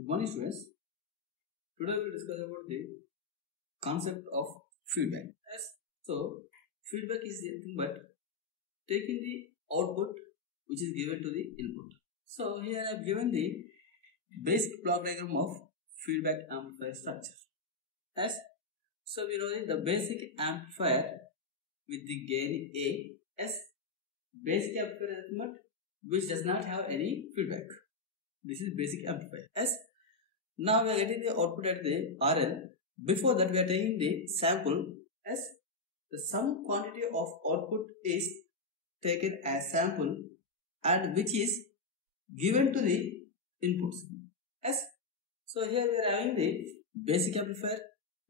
Good morning, students. Today we will discuss about the concept of feedback. So, feedback is nothing but taking the output which is given to the input. So, here I have given the basic block diagram of feedback amplifier structure. So we know the basic amplifier with the gain A. Basic amplifier is nothing but which does not have any feedback. This is basic amplifier. Now we are getting the output at the RL. Before that we are taking the sample. The sum quantity of output is taken as sample and which is given to the input signal. So here we are having the basic amplifier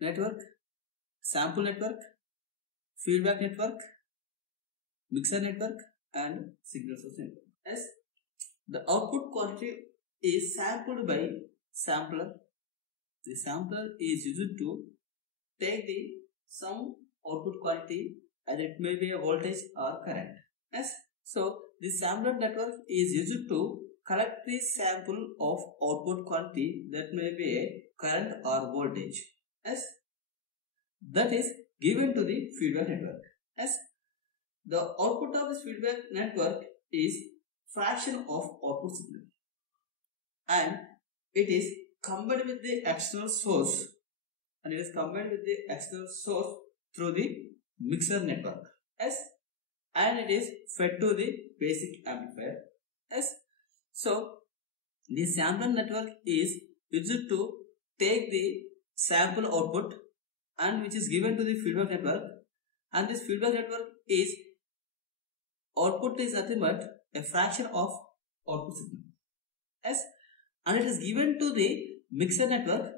network, sample network, feedback network, mixer network and signal source network. The output quantity is sampled by sampler. The sampler is used to take the some output quantity, either it may be a voltage or current. So the sampler network is used to collect the sample of output quantity that may be a current or voltage. That is given to the feedback network. The output of this feedback network is fraction of output signal and it is combined with the external source through the mixer network and it is fed to the basic amplifier. So the sampler network is used to take the sample output and which is given to the feedback network, and this feedback network is output is nothing but a fraction of output signal and it is given to the mixer network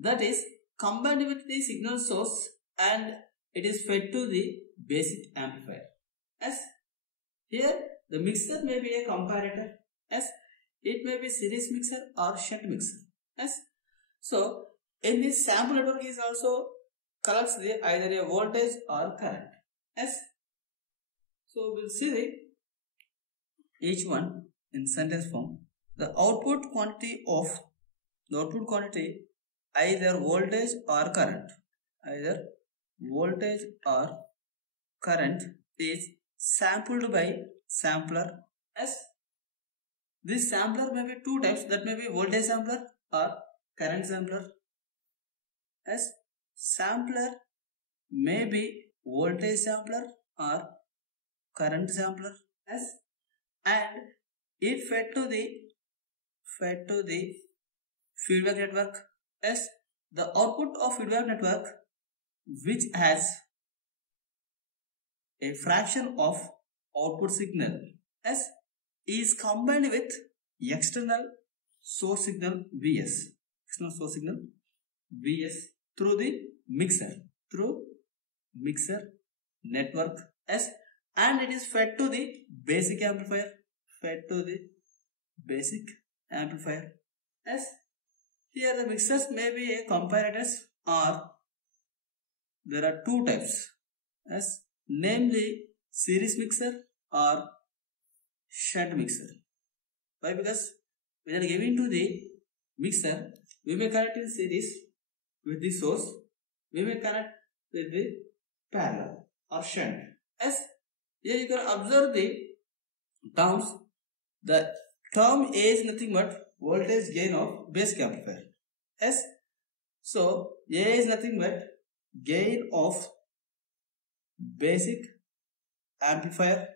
that is combined with the signal source and it is fed to the basic amplifier. Here the mixer may be a comparator, it may be series mixer or shunt mixer. So in this sample network is also collects the either a voltage or current. So we'll see the each one in sentence form. The output quantity either voltage or current is sampled by sampler. This sampler may be two types, that may be voltage sampler or current sampler. Sampler may be voltage sampler or current sampler and it fed to the feedback network. The output of feedback network which has a fraction of output signal is combined with external source signal Vs through the mixer network and it is fed to the basic amplifier. Here the mixers may be a comparators or there are two types namely series mixer or shunt mixer. Why? Because when are giving to the mixer, we may connect in series with the source, we may connect with the parallel or shunt. Here you can observe the terms. The term A is nothing but voltage gain of basic amplifier. So A is nothing but gain of basic amplifier.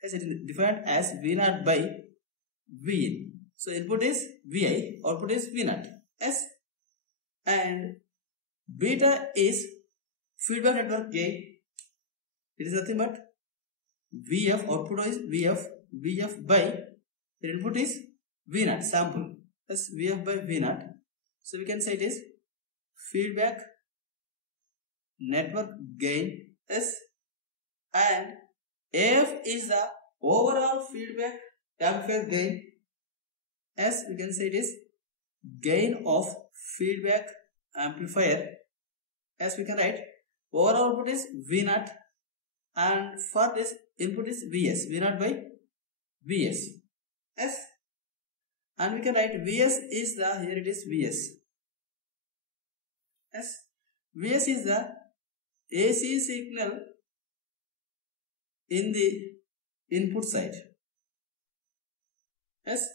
It is defined as V0 by Vin. So input is Vi, output is V0. And beta is feedback network gain. It is nothing but Vf, output is Vf by the input is V0 sample. Vf by V0. So we can say it is feedback network gain and AF is the overall feedback amplifier gain. We can say it is gain of feedback amplifier. We can write overall output is V0 and for this input is Vs, V0 by Vs. and we can write Vs is the, here it is Vs. Yes, Vs is the AC signal in the input side. Yes,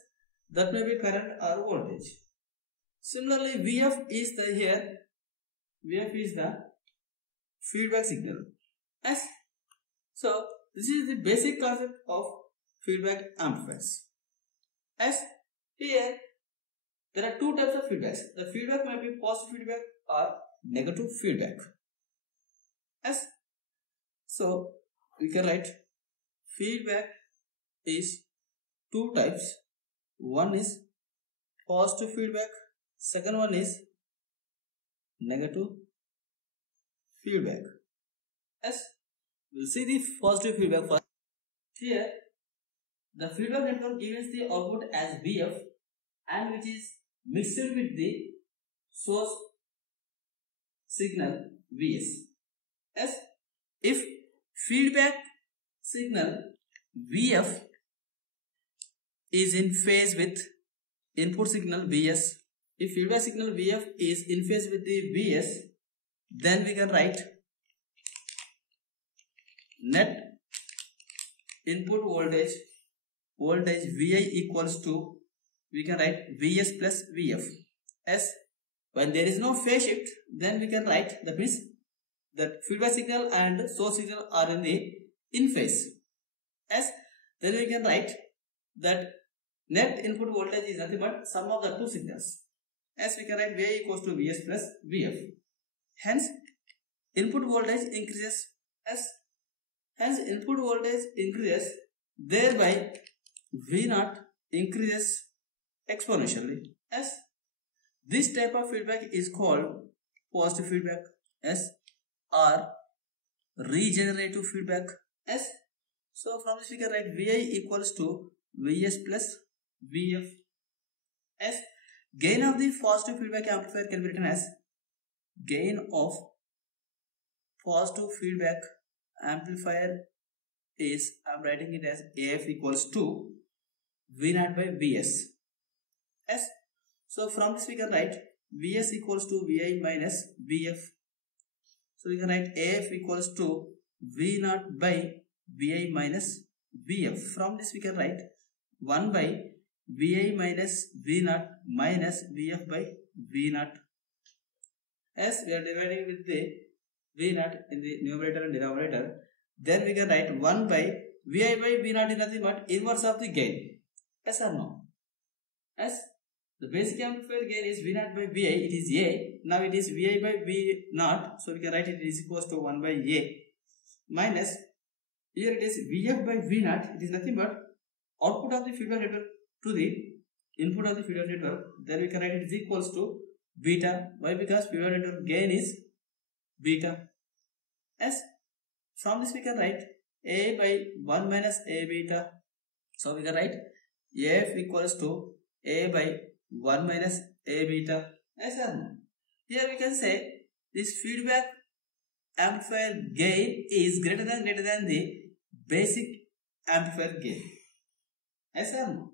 that may be current or voltage. Similarly, Vf is the, here Vf is the feedback signal. Yes, so this is the basic concept of feedback amplifiers. As here there are two types of feedbacks. The feedback might be positive feedback or negative feedback. As so we can write feedback is two types. One is positive feedback, second one is negative feedback. As we'll see the positive feedback first. Here the feedback network gives the output as Vf and which is mixed with the source signal Vs. As if feedback signal Vf is in phase with input signal Vs, if feedback signal Vf is in phase with the Vs, then we can write net input voltage Vi equals to, we can write Vs plus Vf. As when there is no phase shift, then we can write, that means that feedback signal and source signal are in phase. As then we can write that net input voltage is nothing but sum of the two signals. As we can write Vi equals to Vs plus Vf. Hence input voltage increases. As hence input voltage increases, thereby V0 increases exponentially. As this type of feedback is called positive feedback, as or regenerative feedback. As so from this we can write Vi equals to Vs plus Vf. As gain of the positive feedback amplifier can be written as gain of positive feedback amplifier is, I am writing it as AF equals to V0 by Vs. As so from this we can write Vs equals to Vi minus Vf. So we can write AF equals to V0 by Vi minus Vf. From this we can write 1 by Vi minus V0 minus Vf by V0. As we are dividing with the V0 in the numerator and denominator, then we can write 1 by Vi by V0 is nothing but inverse of the gain. Yes or no? As the basic amplifier gain is V0 by Vi, it is A. Now it is Vi by V0, so we can write it is equals to 1 by A minus, here it is Vf by V0, it is nothing but output of the feedback network to the input of the feedback network. Then we can write it is equals to beta. Why? Because feedback network gain is beta. As from this we can write A by 1 minus A beta. So we can write AF equals to A by 1 minus A beta. As here we can say this feedback amplifier gain is greater than the basic amplifier gain. Yes or no?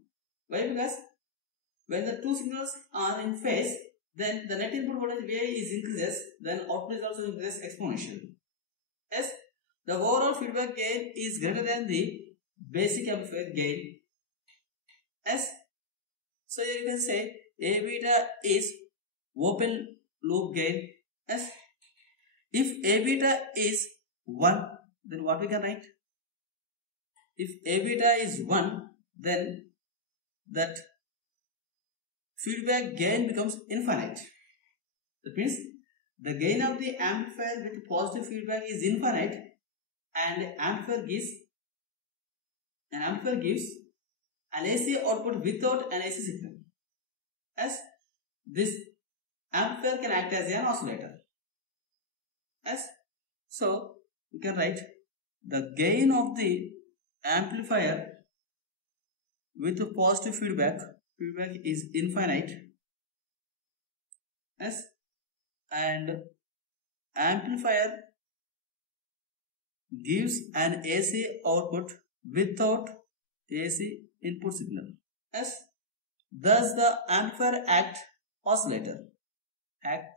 Why? Because when the two signals are in phase, then the net input voltage Vi is increases, then output is also increases exponentially. Yes, the overall feedback gain is greater than the basic amplifier gain. Yes, so here you can say A beta is open loop gain. Yes, if A beta is 1, then what we can write? If A beta is 1, then that feedback gain becomes infinite. That means the gain of the amplifier with positive feedback is infinite, and amplifier gives an AC output without an AC signal. As this amplifier can act as an oscillator. As so we can write the gain of the amplifier with positive feedback is infinite. Yes, and amplifier gives an AC output without AC input signal. Yes, Thus the amplifier act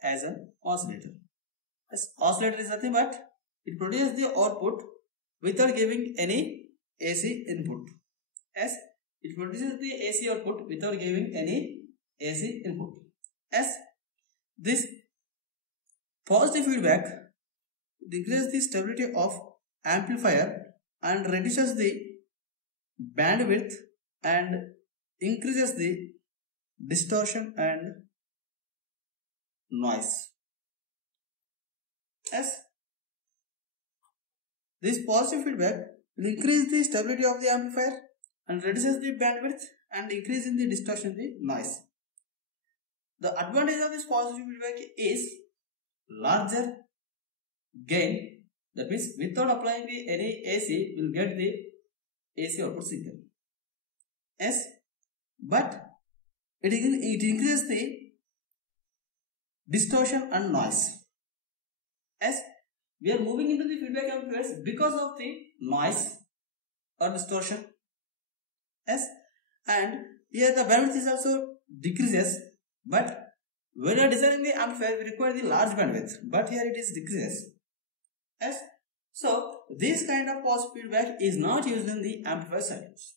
as an oscillator. As oscillator is nothing but it produces the output without giving any AC input. As it produces the AC output without giving any AC input. As this positive feedback decreases the stability of amplifier and reduces the bandwidth and increases the distortion and noise. As this positive feedback will increase the stability of the amplifier and reduces the bandwidth and increase in the distortion, the noise. The advantage of this positive feedback is larger gain. That means without applying the any AC, we will get the AC output signal. Yes, but it increases the distortion and noise. As we are moving into the feedback amplifiers because of the noise or distortion. Yes, and here the bandwidth is also decreases, but when we are designing the amplifier, we require the large bandwidth, but here it is decreases. Yes, so this kind of positive feedback is not used in the amplifier circuits.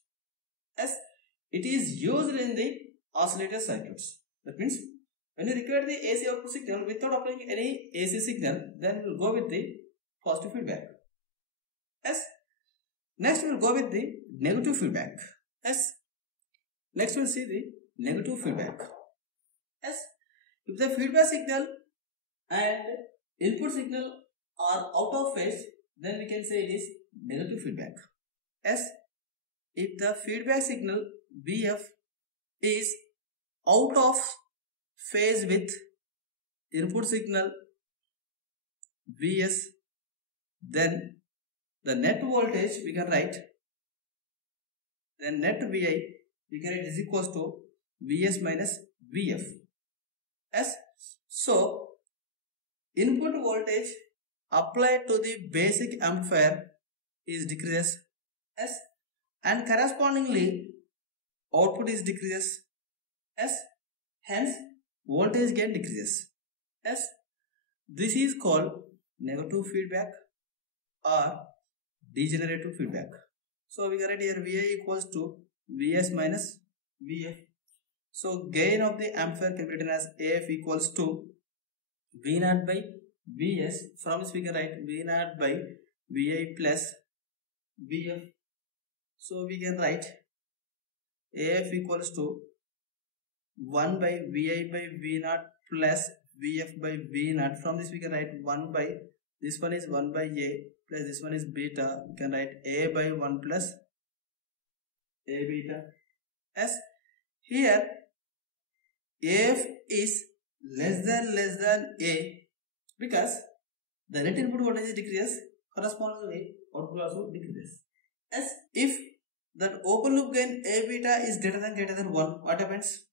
Yes, it is used in the oscillator circuits. That means when you require the AC output signal without applying any AC signal, then we will go with the positive feedback. Yes. Next we will go with the negative feedback. Yes. Next we will see the negative feedback. Yes. If the feedback signal and input signal are out of phase, then we can say it is negative feedback. Yes. If the feedback signal VF is out of phase with input signal Vs, then the net voltage we can write, then net Vi we can write is equals to Vs minus Vf. Yes. So input voltage applied to the basic amplifier is decreases. Yes. And correspondingly output is decreases. Yes. Hence voltage gain decreases. Yes. This is called negative feedback or degenerative feedback. So we can write here Vi equals to Vs minus Vf. So gain of the amplifier can be written as AF equals to V0 by Vs. From this we can write V0 by Vi plus Vf. So we can write AF equals to 1 by Vi by V0 plus Vf by V0. From this we can write 1 by, this one is 1 by A plus this one is beta. We can write A by 1 plus A beta. As here AF is less than A because the net input voltage decreases, correspondingly output also decreases. As if that open loop gain A beta is greater than 1, what happens?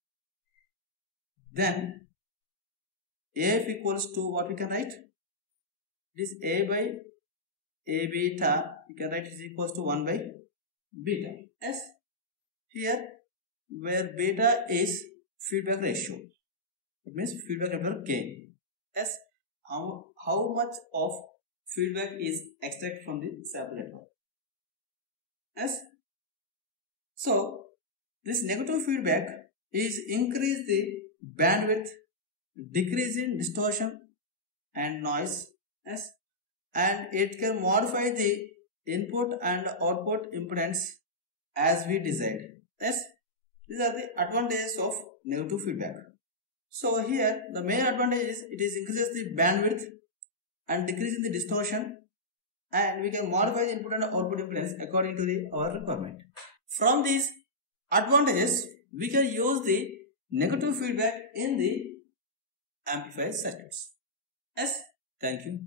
Then AF equals to what we can write? This A by A beta we can write is equals to 1 by beta. Yes. Here where beta is feedback ratio, it means feedback amplifier gain. Yes. How much of feedback is extracted from the sample network. Yes. So this negative feedback is increase the bandwidth, decrease in distortion and noise. Yes. And it can modify the input and output impedance as we desired. Yes. These are the advantages of negative feedback. So here the main advantage is it is increases the bandwidth and decreasing the distortion, and we can modify the input and output impedance according to our requirement. From these advantages we can use the negative feedback in the amplifier circuits. Yes, thank you.